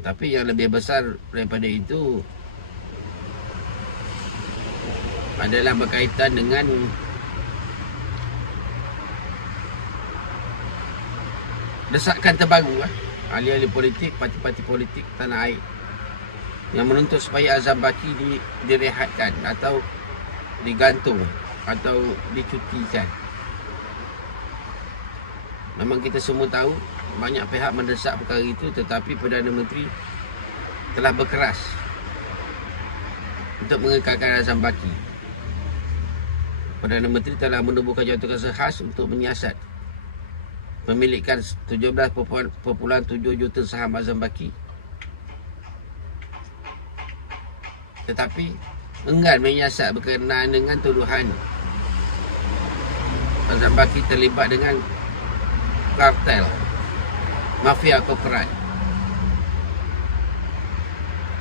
Tapi yang lebih besar daripada itu adalah berkaitan dengan desakan terbaru ahli-ahli politik, parti-parti politik tanah air yang menuntut supaya Azam Baki direhatkan atau digantung atau dicutikan. Memang kita semua tahu banyak pihak mendesak perkara itu, tetapi Perdana Menteri telah berkeras untuk mengekalkan Azam Baki. Perdana Menteri telah menubuhkan jawatankuasa khas untuk menyiasat memilikan 17.7 juta saham Azam Baki, tetapi enggan menyiasat berkenaan dengan tuduhan Azam Baki terlibat dengan kartel mafia korporat,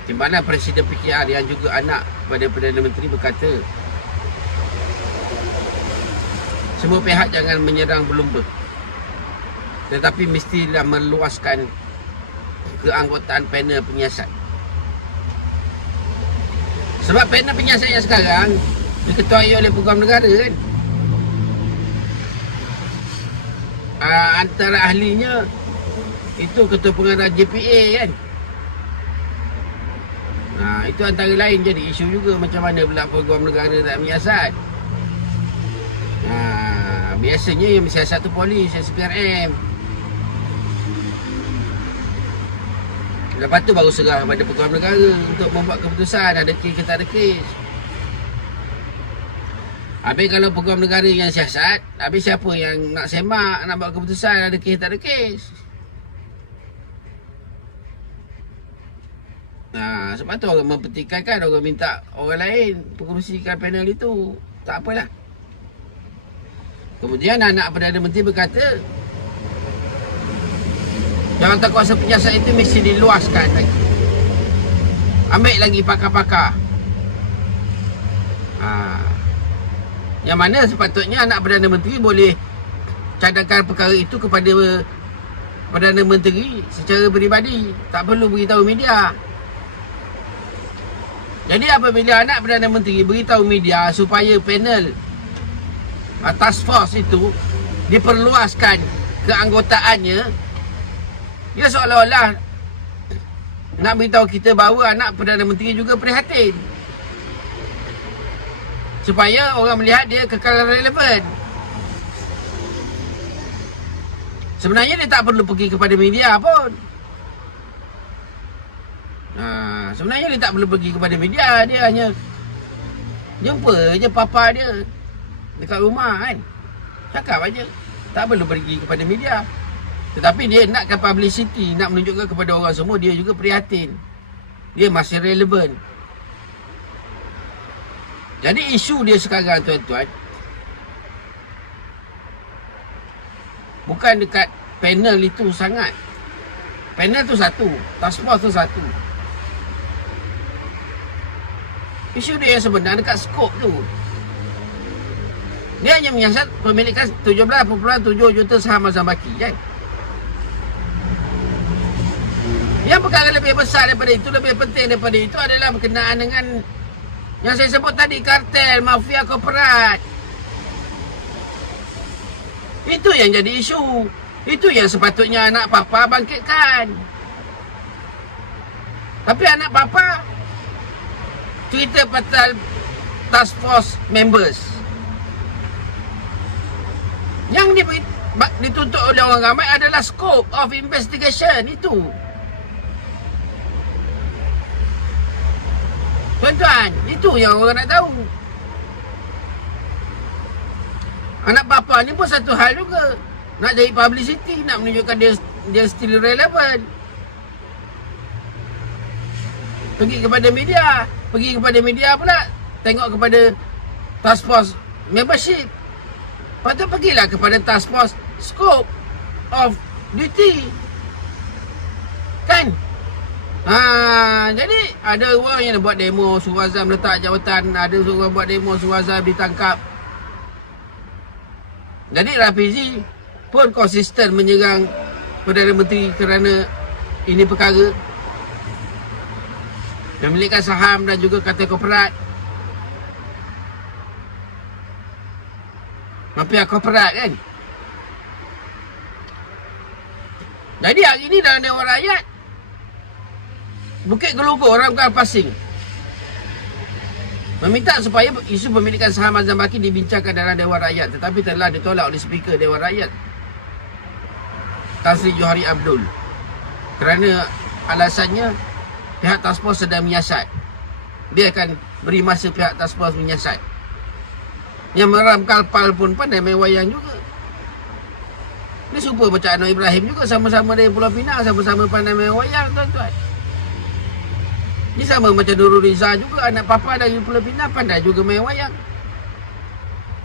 di mana Presiden PKR yang juga anak pada Perdana Menteri berkata semua pihak jangan menyerang berlumba, tetapi mestilah meluaskan keanggotaan panel penyiasat. Sebab panel penyiasat yang sekarang diketuai oleh Peguam Negara kan. Antara ahlinya itu Ketua Pengarah JPA kan. Itu antara lain jadi isu juga, macam mana pula Peguam Negara tak menyiasat. Biasanya yang mensiasat tu polis, SPRM. Lepas tu baru serah kepada Peguam Negara untuk membuat keputusan ada kes ke tak ada kes. Habis kalau Peguam Negara yang siasat, habis siapa yang nak semak, nak buat keputusan ada kes tak ada kes? Sebab tu orang mempertikaikan, orang minta orang lain pengurusikan panel itu. Tak apalah. Kemudian anak Perdana Menteri berkata jawatankuasa penyiasat itu mesti diluaskan lagi. Ambil lagi pakar-pakar. Yang mana sepatutnya anak Perdana Menteri boleh cadangkan perkara itu kepada Perdana Menteri secara peribadi, tak perlu beritahu media. Jadi apabila anak Perdana Menteri beritahu media supaya panel task force itu diperluaskan keanggotaannya, dia seolah-olah nak beritahu kita bahawa anak Perdana Menteri juga prihatin, supaya orang melihat dia kekal relevan. Sebenarnya dia tak perlu pergi kepada media pun. Sebenarnya dia tak perlu pergi kepada media. Dia hanya jumpa je papa dia dekat rumah kan, cakap aja, tak perlu pergi kepada media. Tetapi dia nakkan publicity, nak menunjukkan kepada orang semua dia juga prihatin, dia masih relevan. Jadi isu dia sekarang tuan-tuan bukan dekat panel itu sangat. Panel tu satu, task force tu satu. Isu dia yang sebenar dekat skop tu. Dia hanya menyiasat pemilikan 17.7 juta saham Azam Baki kan. Yang perkara lebih besar daripada itu, lebih penting daripada itu adalah berkenaan dengan yang saya sebut tadi, kartel, mafia korporat. Itu yang jadi isu. Itu yang sepatutnya anak papa bangkitkan. Tapi anak papa cerita pasal task force members. Yang dituntut oleh orang ramai adalah scope of investigation itu. Tuan-tuan, itu yang orang nak tahu. Anak bapa ni pun satu hal juga. Nak jadi publicity, nak menunjukkan dia still relevant. Pergi kepada media pula tengok kepada task force membership. Patut pergilah kepada task force scope of duty. Kan? Jadi ada orang yang buat demo suruh Azam letak jawatan, ada orang buat demo suruh Azam ditangkap. Jadi Rafizi pun konsisten menyerang Perdana Menteri kerana ini perkara. Pemilikan saham dan juga kata korporat. Mafia korporat kan. Jadi hari ni dalam Dewan Rakyat, Bukit Geluguk orang bukan pasing meminta supaya isu pemilikan saham Azam Baki dibincangkan dalam Dewan Rakyat, tetapi telah ditolak oleh Speaker Dewan Rakyat Tan Sri Johari Abdul kerana alasannya pihak task force sedang menyiasat. Dia akan beri masa pihak task force menyiasat. Yang meramkal PAL pun pandai main wayang juga. Dia serupa macam Anwar Ibrahim juga, sama-sama dari Pulau Pinang, sama-sama pandai main wayang, tuan-tuan. Dia sama macam Nurul Riza juga, anak papa dari Pulau Pinang, pandai juga main wayang.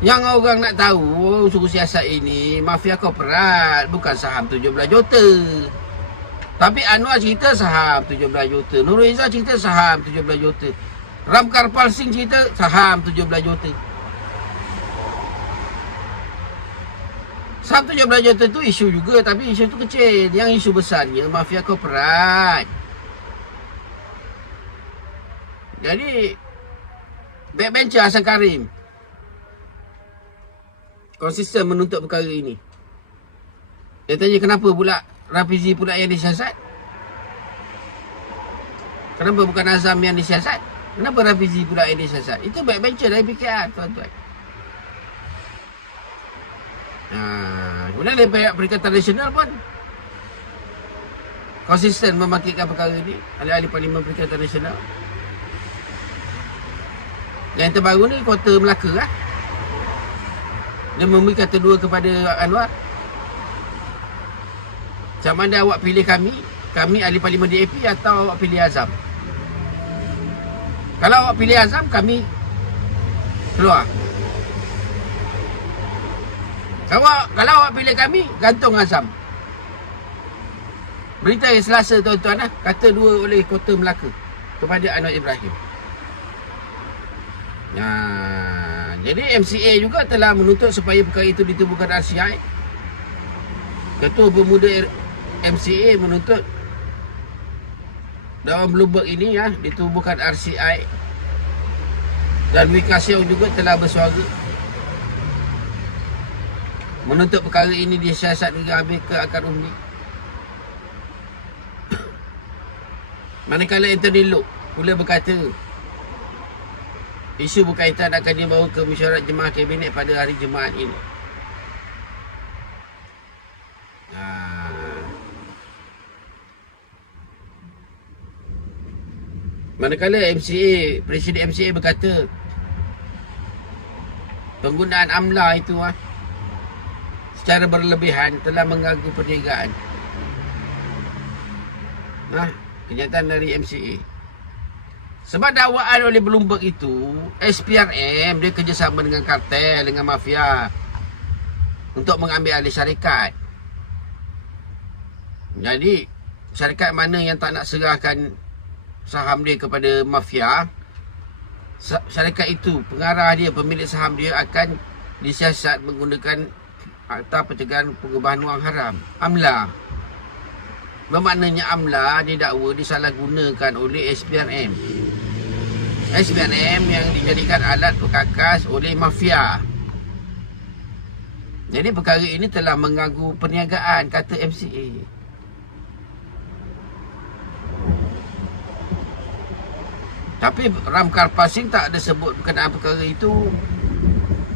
Yang orang nak tahu, suku siasat ini mafia korporat, bukan saham 17 juta. Tapi Anwar cerita saham 17 juta, Nurul Riza cerita saham 17 juta, Ramkarpal Singh cerita saham 17 juta. Saham 17 juta tu isu juga, tapi isu tu kecil. Yang isu besarnya mafia korporat. Jadi backbencher Hasan Karim konsisten menuntut perkara ini. Dia tanya kenapa pula Rafizi pula yang disiasat? Kenapa bukan Azam yang disiasat? Kenapa Rafizi pula yang disiasat? Itu backbencher dari PKR, tuan-tuan. Kemudian dari pihak Perikatan Nasional pun konsisten membangkitkan perkara ini. Ahli-ahli Parlimen Perikatan Nasional. Yang terbaru ni Kota Melaka lah. Dia memberi kata dua kepada Anwar. Macam mana awak pilih kami ahli Parlimen DAP atau awak pilih Azam? Kalau awak pilih Azam, kami keluar. Kalau awak pilih kami, gantung Azam. Berita yang Selasa, tuan-tuan lah, kata dua oleh Kota Melaka kepada Anwar Ibrahim. Jadi MCA juga telah menuntut supaya perkara itu ditubuhkan RCI. Ketua Pemuda MCA menuntut dalam Bloomberg ini ditubuhkan RCI. Dan Wika Siong juga telah bersuara menuntut perkara ini disiasat hingga habis ke akar umbi. Manakala Anthony Loke pula berkata isu berkaitan akan dibawa ke mesyuarat jemaah kabinet pada hari Jumaat ini. Manakala Presiden MCA berkata penggunaan AMLA itu secara berlebihan telah mengganggu perniagaan. Kenyataan dari MCA. Sebab dakwaan oleh Bloomberg itu, SPRM dia kerjasama dengan kartel, dengan mafia untuk mengambil alih syarikat. Jadi, syarikat mana yang tak nak serahkan saham dia kepada mafia, syarikat itu, pengarah dia, pemilik saham dia akan disiasat menggunakan Akta Pencegahan Pengubahan Wang Haram, AMLA. Bermaknanya AMLA didakwa disalahgunakan oleh SPRM. SPRM yang dijadikan alat perkakas oleh mafia. Jadi perkara ini telah mengganggu perniagaan, kata MCA. Tapi Ramkarpal Singh tak ada sebut berkenaan perkara itu.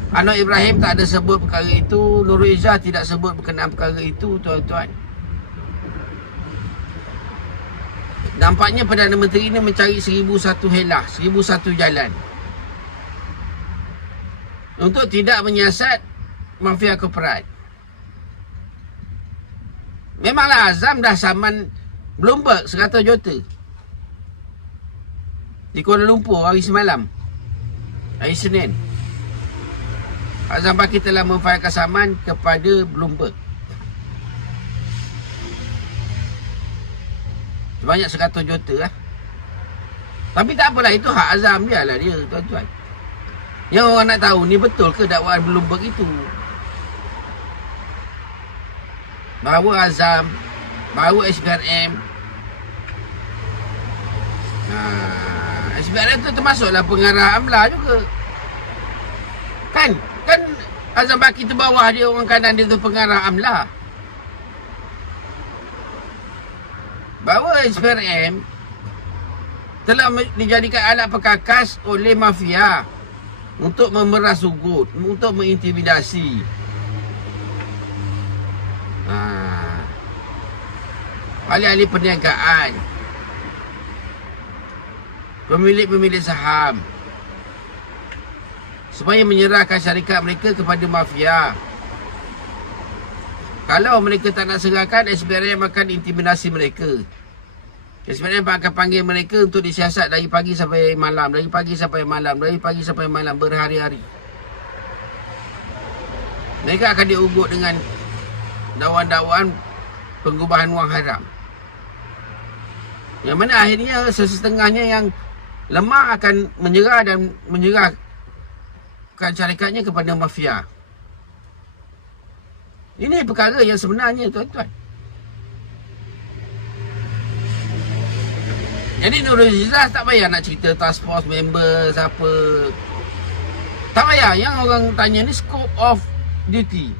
Anwar Ibrahim tak ada sebut perkara itu. Nurul Izzah tidak sebut berkenaan perkara itu, tuan-tuan. Nampaknya Perdana Menteri ini mencari 1001 helah, 1001 jalan untuk tidak menyiasat mafia korporat. Memanglah Azam dah saman Bloomberg 100 juta di Kuala Lumpur hari semalam, hari Senin. Azam Baki telah memfailkan saman kepada Bloomberg sebanyak 100 juta lah. Tapi tak apalah, itu hak Azam dia lah dia, tuan-tuan. Yang orang nak tahu ni betul ke dakwaan Bloomberg itu, bahawa Azam, bahawa SPRM SPRM tu termasuklah pengarah AMLA juga. Kan Azam Baki tu bawah dia, orang kanan dia tu pengarah AMLA. Bahawa SPRM telah dijadikan alat perkakas oleh mafia untuk memeras ugut, untuk mengintimidasi. Ahli-ahli perniagaan, pemilik-pemilik saham, supaya menyerahkan syarikat mereka kepada mafia. Kalau mereka tak nak serahkan, SPRM akan intimidasi mereka. SPRM akan panggil mereka untuk disiasat dari pagi sampai malam, dari pagi sampai malam, berhari-hari. Mereka akan diugut dengan dakwaan-dakwaan pengubahan wang haram. Yang mana akhirnya sesetengahnya yang lemah akan menyerah dan menyerahkan syarikatnya kepada mafia. Ini perkara yang sebenarnya, tuan-tuan. Jadi Nurul Izzah tak payah nak cerita task force member siapa. Tak payah. Yang orang tanya ni scope of duty.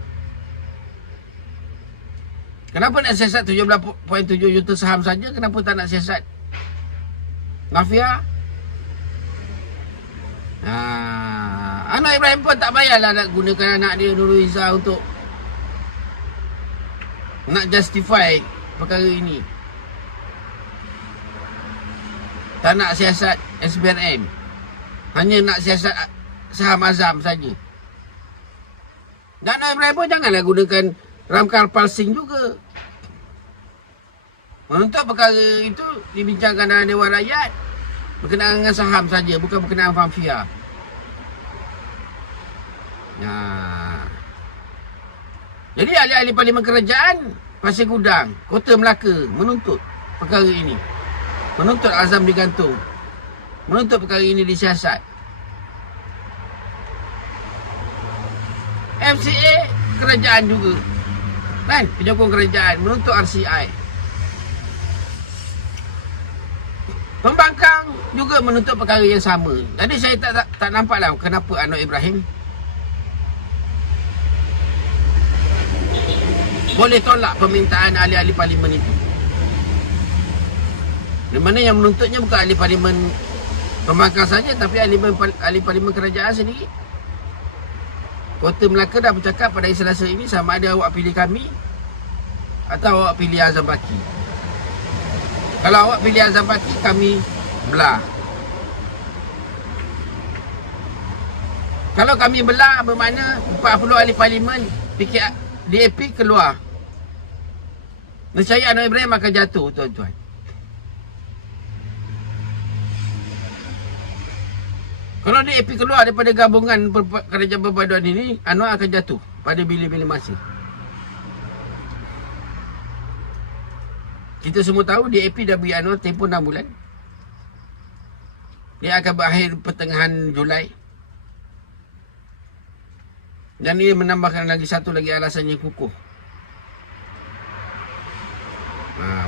Kenapa nak siasat 17.7 juta saham saja? Kenapa tak nak siasat mafia? Anwar Ibrahim pun tak payahlah nak gunakan anak dia Nurul Izzah untuk nak justify perkara ini. Tak nak siasat SPRM, hanya nak siasat saham Azam saja. Dan Anwar Ibrahim pun janganlah gunakan Ramkar Palsing juga. Untuk perkara itu dibincangkan dalam Dewan Rakyat berkenaan dengan saham saja, bukan berkenaan mafia. Jadi ahli-ahli Parlimen Kerajaan Pasir Gudang, Kota Melaka menuntut perkara ini. Menuntut Azam digantung. Menuntut perkara ini disiasat. MCA kerajaan juga, kan, penyokong kerajaan menuntut RCI. Pembangkang juga menuntut perkara yang sama. Jadi saya tak nampaklah kenapa Anwar Ibrahim boleh tolak permintaan ahli-ahli parlimen itu. Di mana yang menuntutnya bukan ahli parlimen pembangkang saja, tapi ahli parlimen kerajaan sendiri. Kota Melaka dah bercakap pada hari Selasa ini sama ada awak pilih kami atau awak pilih Azam Baki. Kalau awak pilih Azam Baki, kami belah. Kalau kami belah, bermakna 40 ahli parlimen fikir DAP keluar. Nescaya Anwar Ibrahim akan jatuh, tuan-tuan. Kalau DAP keluar daripada gabungan kerajaan perpaduan ini, Anwar akan jatuh pada bila-bila masa. Kita semua tahu DAP dah beri Anwar tempoh 6 bulan. Dia akan berakhir pertengahan Julai. Dan dia menambahkan lagi satu lagi alasan yang kukuh.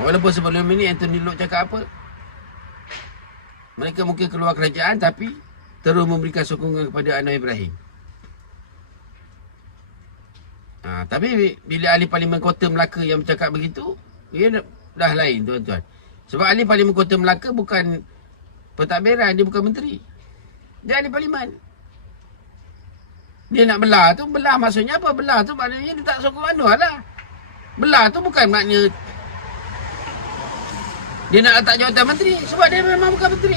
Walaupun sebelum ini Anthony Loke cakap apa? Mereka mungkin keluar kerajaan tapi terus memberikan sokongan kepada Anwar Ibrahim. Tapi bila ahli Parlimen Kota Melaka yang bercakap begitu, dia dah lain, tuan-tuan. Sebab ahli Parlimen Kota Melaka bukan pentadbiran, dia bukan menteri. Dia ahli parlimen. Dia nak belah tu, belah maksudnya apa? Belah tu maknanya dia tak sokong Anwar lah. Belah tu bukan makna dia nak letak jawatan menteri, sebab dia memang bukan menteri.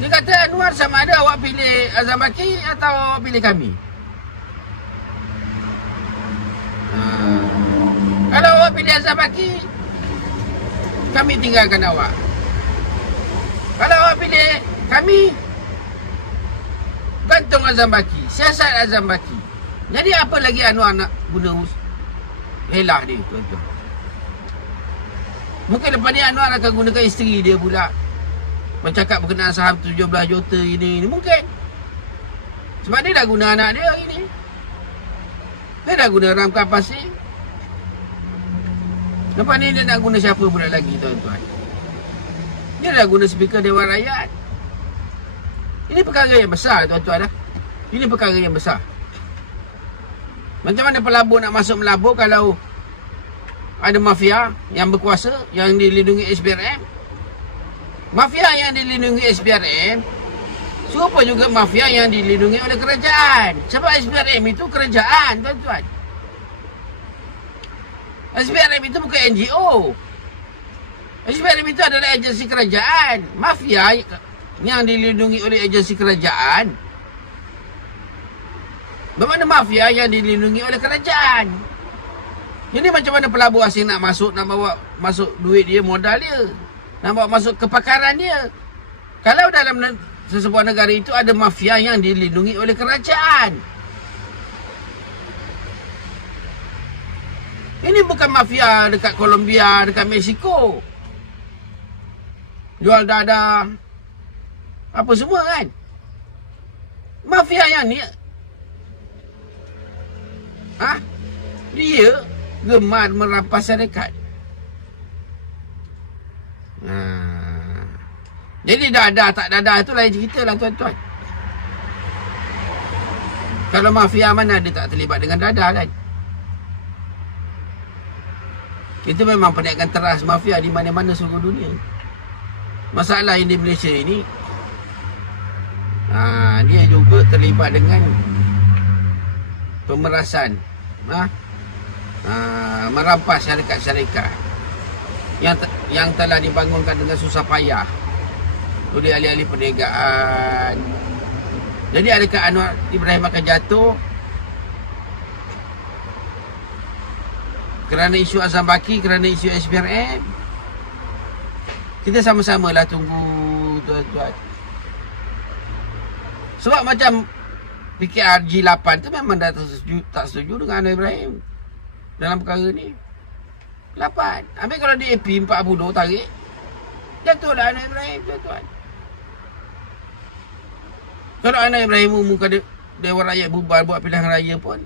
Dia kata Anwar sama ada awak pilih Azam Baki atau awak pilih kami. Kalau awak pilih Azam Baki, kami tinggalkan awak. Kalau awak pilih kami, gantung Azam Baki, siasat Azam Baki. Jadi apa lagi Anwar nak guna helah dia, tuan-tuan. Mungkin lepas ni Anwar akan gunakan isteri dia pula bercakap berkenaan saham 17 juta ini. Mungkin sebab dia dah guna anak dia ini. Dia dah guna Ramkar Pasir. Lepas ni dia nak guna siapa pula lagi, tuan-tuan? Dia dah guna speaker Dewan Rakyat. Ini perkara yang besar, tuan-tuan dah. Ini perkara yang besar. Macam mana pelabur nak masuk melabur kalau ada mafia yang berkuasa, yang dilindungi SPRM? Mafia yang dilindungi SPRM serupa juga mafia yang dilindungi oleh kerajaan. Sebab SPRM itu kerajaan, tuan-tuan. SPRM itu bukan NGO. SPRM itu adalah agensi kerajaan. Mafia yang dilindungi oleh agensi kerajaan. Bagaimana mafia yang dilindungi oleh kerajaan? Jadi macam mana pelabur asing nak masuk, nak bawa masuk duit dia, modal dia, nak bawa masuk kepakaran dia? Kalau dalam sesebuah negara itu ada mafia yang dilindungi oleh kerajaan. Ini bukan mafia dekat Colombia, dekat Mexico. Jual dadah, apa semua kan? Mafia yang ni, dia gemar merampas syarikat. Jadi dadah tak dadah itu lain cerita lah, tuan-tuan. Kalau mafia mana dia tak terlibat dengan dadah kan? Kita memang perniagaan teras mafia di mana-mana seluruh dunia. Masalah yang di Malaysia ini, dia juga terlibat dengan pemerasan, merampas syarikat-syarikat yang telah dibangunkan dengan susah payah oleh ahli-ahli perniagaan. Jadi adakah Anwar Ibrahim akan jatuh kerana isu Azam Baki, kerana isu SPRM? Kita sama-samalah tunggu, tuan-tuan. Sebab macam PKRG 8 tu memang dah tak setuju dengan Anwar Ibrahim dalam perkara ni. 8. Habis kalau DAP 40 tarik, jatuhlah Anwar Ibrahim, tuan-tuan. Kalau Anwar Ibrahim umumkan Dewan Rakyat bubar buat pilihan raya pun,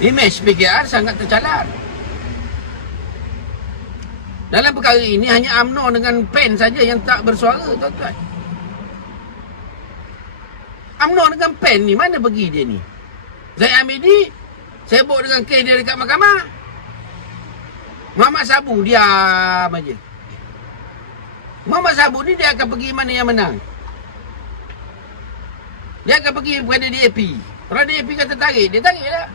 image PKR sangat tercalar. Dalam perkara ini hanya UMNO dengan PAN saja yang tak bersuara, tuan-tuan. UMNO dengan PAN ni mana pergi dia ni? Zaid Hamidi sibuk dengan kes dia dekat mahkamah. Muhammad Sabu diam aja. Muhammad Sabu ni dia akan pergi mana yang menang? Dia akan pergi kepada DAP. Kalau DAP kata tarik, dia tarik lah.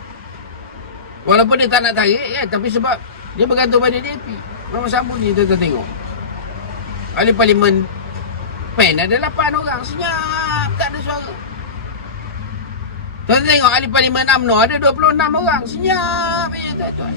Walaupun dia tak nak tarik kan, tapi sebab dia bergantung pada DAP. Muhammad Sabu ni tuan-tuan tengok, ahli parlimen PAN ada 8 orang, senyap, tak ada suara. Tuan-tuan tengok ahli parlimen UMNO ada 26 orang, senyap, tuan-tuan.